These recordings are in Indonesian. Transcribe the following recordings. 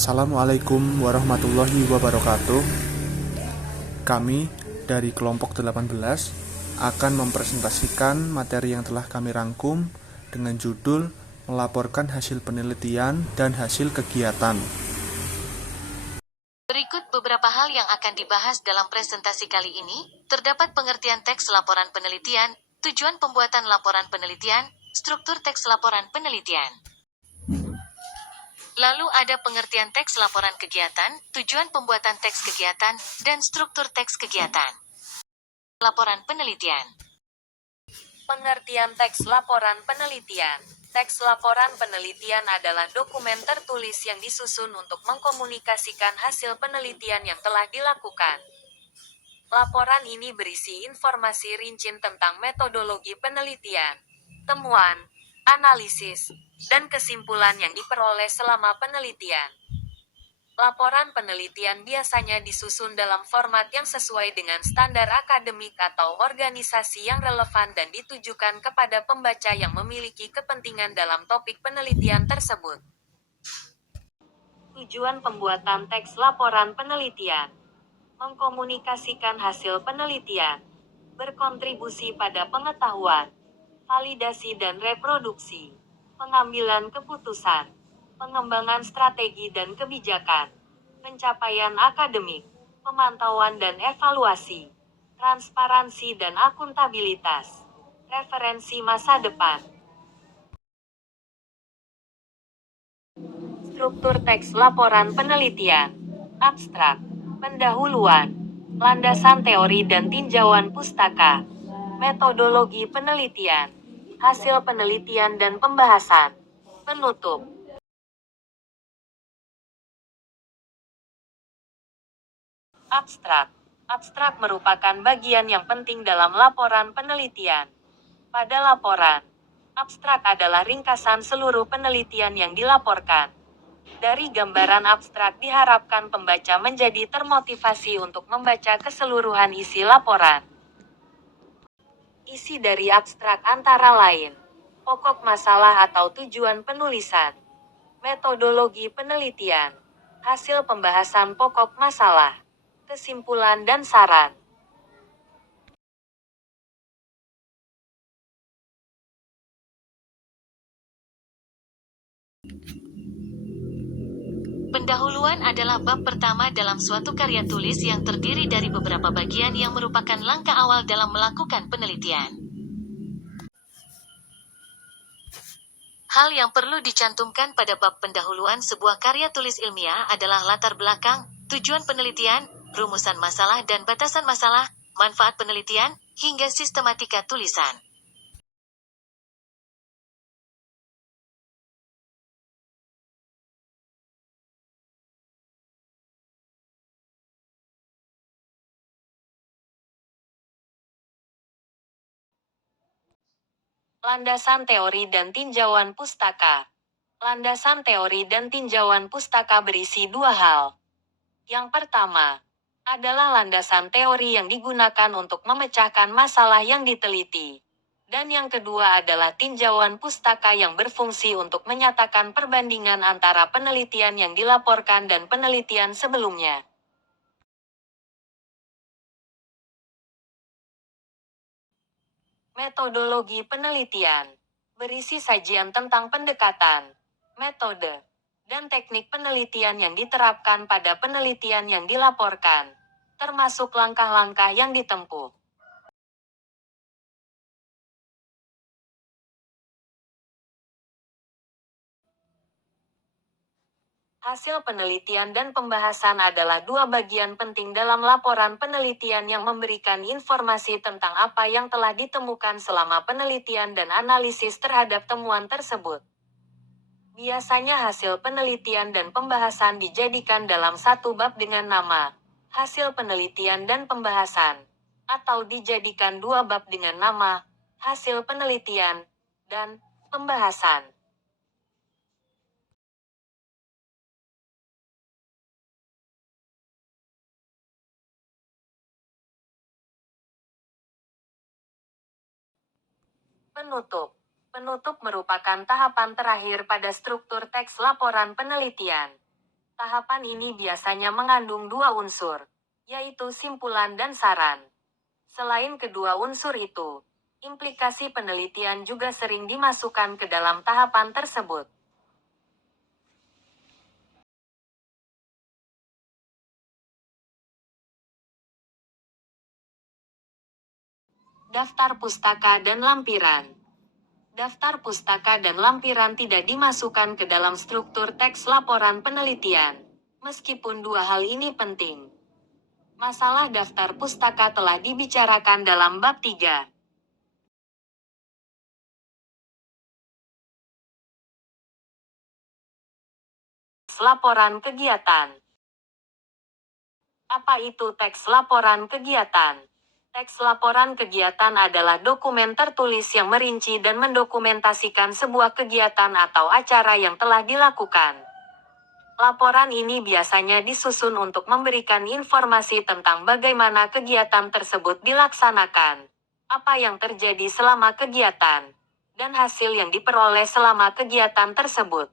Assalamualaikum warahmatullahi wabarakatuh. Kami dari kelompok 18 akan mempresentasikan materi yang telah kami rangkum dengan judul melaporkan hasil penelitian dan hasil kegiatan. Berikut beberapa hal yang akan dibahas dalam presentasi kali ini. Terdapat pengertian teks laporan penelitian, tujuan pembuatan laporan penelitian, struktur teks laporan penelitian. Lalu ada pengertian teks laporan kegiatan, tujuan pembuatan teks kegiatan, dan struktur teks kegiatan. Laporan penelitian. Pengertian teks laporan penelitian. Teks laporan penelitian adalah dokumen tertulis yang disusun untuk mengkomunikasikan hasil penelitian yang telah dilakukan. Laporan ini berisi informasi rinci tentang metodologi penelitian, temuan, analisis, dan kesimpulan yang diperoleh selama penelitian. Laporan penelitian biasanya disusun dalam format yang sesuai dengan standar akademik atau organisasi yang relevan dan ditujukan kepada pembaca yang memiliki kepentingan dalam topik penelitian tersebut. Tujuan pembuatan teks laporan penelitian: mengkomunikasikan hasil penelitian, berkontribusi pada pengetahuan, validasi dan reproduksi, pengambilan keputusan, pengembangan strategi dan kebijakan, pencapaian akademik, pemantauan dan evaluasi, transparansi dan akuntabilitas, referensi masa depan. Struktur teks laporan penelitian. Abstrak, pendahuluan, landasan teori dan tinjauan pustaka, metodologi penelitian, hasil penelitian dan pembahasan, penutup. Abstrak. Abstrak merupakan bagian yang penting dalam laporan penelitian. Pada laporan, abstrak adalah ringkasan seluruh penelitian yang dilaporkan. Dari gambaran abstrak diharapkan pembaca menjadi termotivasi untuk membaca keseluruhan isi laporan. Isi dari abstrak antara lain: pokok masalah atau tujuan penulisan, metodologi penelitian, hasil pembahasan pokok masalah, kesimpulan dan saran. Pendahuluan adalah bab pertama dalam suatu karya tulis yang terdiri dari beberapa bagian yang merupakan langkah awal dalam melakukan penelitian. Hal yang perlu dicantumkan pada bab pendahuluan sebuah karya tulis ilmiah adalah latar belakang, tujuan penelitian, rumusan masalah dan batasan masalah, manfaat penelitian, hingga sistematika tulisan. Landasan teori dan tinjauan pustaka. Landasan teori dan tinjauan pustaka berisi dua hal. Yang pertama adalah landasan teori yang digunakan untuk memecahkan masalah yang diteliti. Dan yang kedua adalah tinjauan pustaka yang berfungsi untuk menyatakan perbandingan antara penelitian yang dilaporkan dan penelitian sebelumnya. Metodologi penelitian berisi sajian tentang pendekatan, metode, dan teknik penelitian yang diterapkan pada penelitian yang dilaporkan, termasuk langkah-langkah yang ditempuh. Hasil penelitian dan pembahasan adalah dua bagian penting dalam laporan penelitian yang memberikan informasi tentang apa yang telah ditemukan selama penelitian dan analisis terhadap temuan tersebut. Biasanya hasil penelitian dan pembahasan dijadikan dalam satu bab dengan nama hasil penelitian dan pembahasan, atau dijadikan dua bab dengan nama hasil penelitian dan pembahasan. Penutup. Penutup merupakan tahapan terakhir pada struktur teks laporan penelitian. Tahapan ini biasanya mengandung dua unsur, yaitu simpulan dan saran. Selain kedua unsur itu, implikasi penelitian juga sering dimasukkan ke dalam tahapan tersebut. Daftar pustaka dan lampiran. Daftar pustaka dan lampiran tidak dimasukkan ke dalam struktur teks laporan penelitian. Meskipun dua hal ini penting. Masalah daftar pustaka telah dibicarakan dalam bab 3. Laporan kegiatan. Apa itu teks laporan kegiatan? Teks laporan kegiatan adalah dokumen tertulis yang merinci dan mendokumentasikan sebuah kegiatan atau acara yang telah dilakukan. Laporan ini biasanya disusun untuk memberikan informasi tentang bagaimana kegiatan tersebut dilaksanakan, apa yang terjadi selama kegiatan, dan hasil yang diperoleh selama kegiatan tersebut.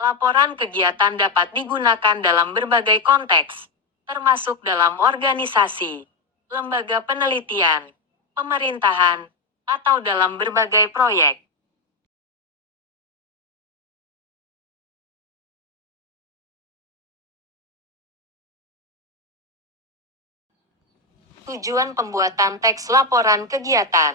Laporan kegiatan dapat digunakan dalam berbagai konteks, termasuk dalam organisasi, lembaga penelitian, pemerintahan, atau dalam berbagai proyek. Tujuan pembuatan teks laporan kegiatan: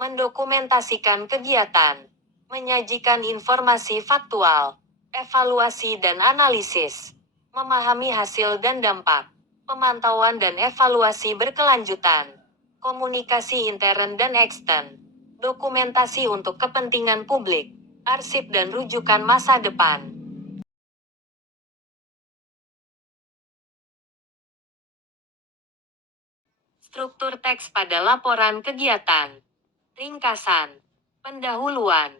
mendokumentasikan kegiatan, menyajikan informasi faktual, evaluasi dan analisis, memahami hasil dan dampak, pemantauan dan evaluasi berkelanjutan, komunikasi intern dan ekstern, dokumentasi untuk kepentingan publik, arsip dan rujukan masa depan. Struktur teks pada laporan kegiatan. Ringkasan, pendahuluan,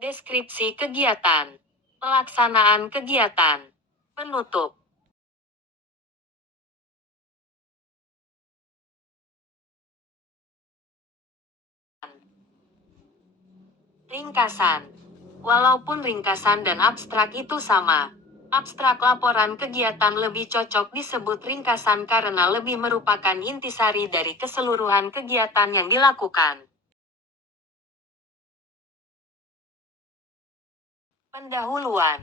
deskripsi kegiatan, pelaksanaan kegiatan, penutup. Ringkasan. Walaupun ringkasan dan abstrak itu sama, abstrak laporan kegiatan lebih cocok disebut ringkasan karena lebih merupakan intisari dari keseluruhan kegiatan yang dilakukan. Pendahuluan.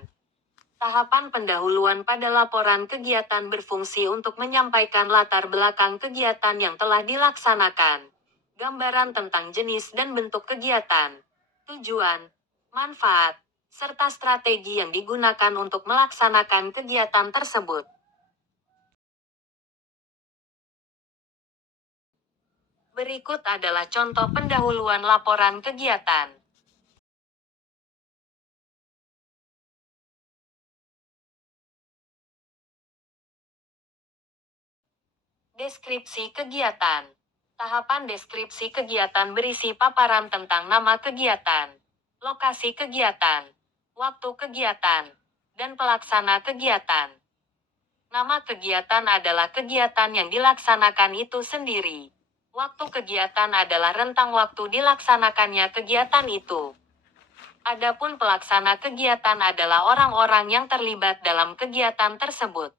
Tahapan pendahuluan pada laporan kegiatan berfungsi untuk menyampaikan latar belakang kegiatan yang telah dilaksanakan, gambaran tentang jenis dan bentuk kegiatan, tujuan, manfaat, serta strategi yang digunakan untuk melaksanakan kegiatan tersebut. Berikut adalah contoh pendahuluan laporan kegiatan. Deskripsi kegiatan. Tahapan deskripsi kegiatan berisi paparan tentang nama kegiatan, lokasi kegiatan, waktu kegiatan, dan pelaksana kegiatan. Nama kegiatan adalah kegiatan yang dilaksanakan itu sendiri. Waktu kegiatan adalah rentang waktu dilaksanakannya kegiatan itu. Adapun pelaksana kegiatan adalah orang-orang yang terlibat dalam kegiatan tersebut.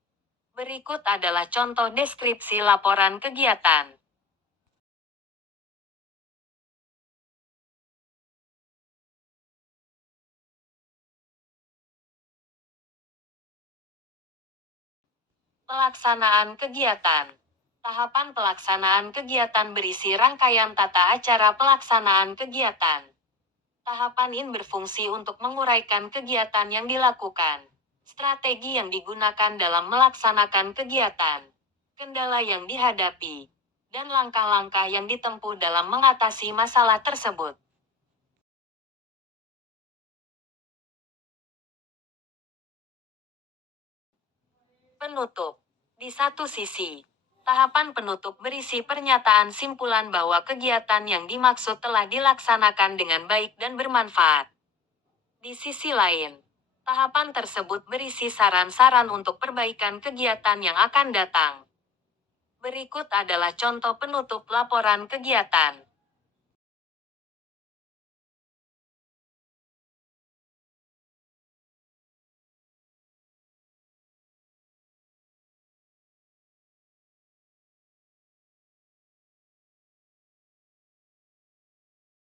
Berikut adalah contoh deskripsi laporan kegiatan. Pelaksanaan kegiatan. Tahapan pelaksanaan kegiatan berisi rangkaian tata acara pelaksanaan kegiatan. Tahapan ini berfungsi untuk menguraikan kegiatan yang dilakukan, strategi yang digunakan dalam melaksanakan kegiatan, kendala yang dihadapi, dan langkah-langkah yang ditempuh dalam mengatasi masalah tersebut. Penutup. Di satu sisi, tahapan penutup berisi pernyataan simpulan bahwa kegiatan yang dimaksud telah dilaksanakan dengan baik dan bermanfaat. Di sisi lain, tahapan tersebut berisi saran-saran untuk perbaikan kegiatan yang akan datang. Berikut adalah contoh penutup laporan kegiatan.